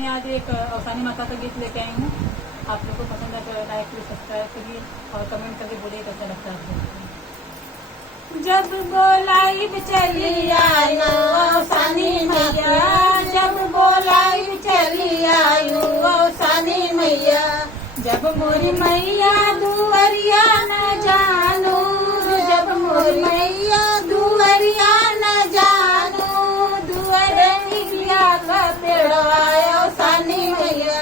मैं आज एक अवसानी माता का गीत लेके आई हूँ। आप लोग को पसंद है तो लाइक करिए, सब्सक्राइब करिए और कमेंट करके बोलिए कैसा लगता है आपको। जब बोलाई चली आयो अवसानी मैया, जब बोलाई चली आयो अवसानी मैया, जब मोरी मैया दुवरिया न जानू, जब मोरी मैया दुवरिया न जानू, दुअरे निबिया का पेड़वायो सानी मैया,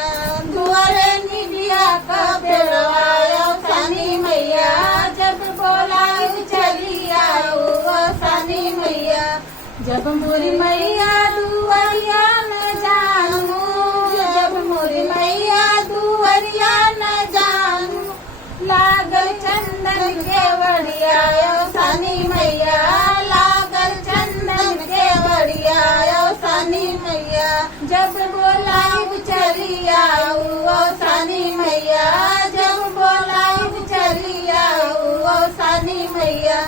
दुअरे निबिया का पेड़वायो सानी मैया, जब बोलाई चली आओ सानी मैया, जब मोरी मैया दुवरिया न जानू, जब मोरी मैया दुवरिया न जानू, लागल चंदन के वड़िया सानी मैया, लागल चंदन के वड़िया सानी मैया, जब बोलाई चली आओ सानी मैया, जब बोलाई चली आओ सानी मैया,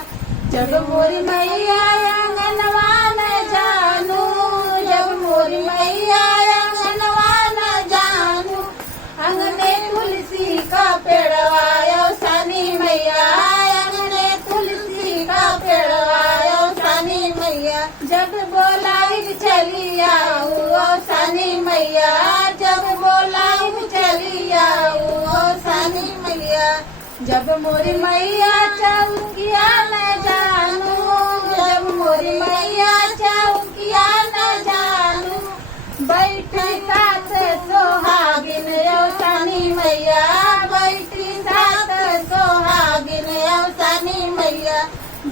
जब मोरी मैया आंगनवा न जानू, जब मोरी मैया आंगनवा न जानू, अंगने तुलसी का पेड़वायो सानी मैया, अंगने तुलसी का पेड़वायो सानी मैया, जब बोलाई चली आओ सानी मैया, जब बोलाई चली आओ सानी मैया, जब मोरी मैया चौकिया न जानू, जब मोरी मैया चौकिया न जानू, बैठी साथ सोहागिन सानी मैया, बैठी साथ सोहागिन सानी मैया,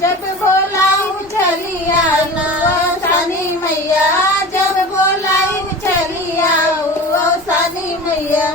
जब बोलाई चली आओ सानी मैया, जब बोलाई चली आओ सानी मैया।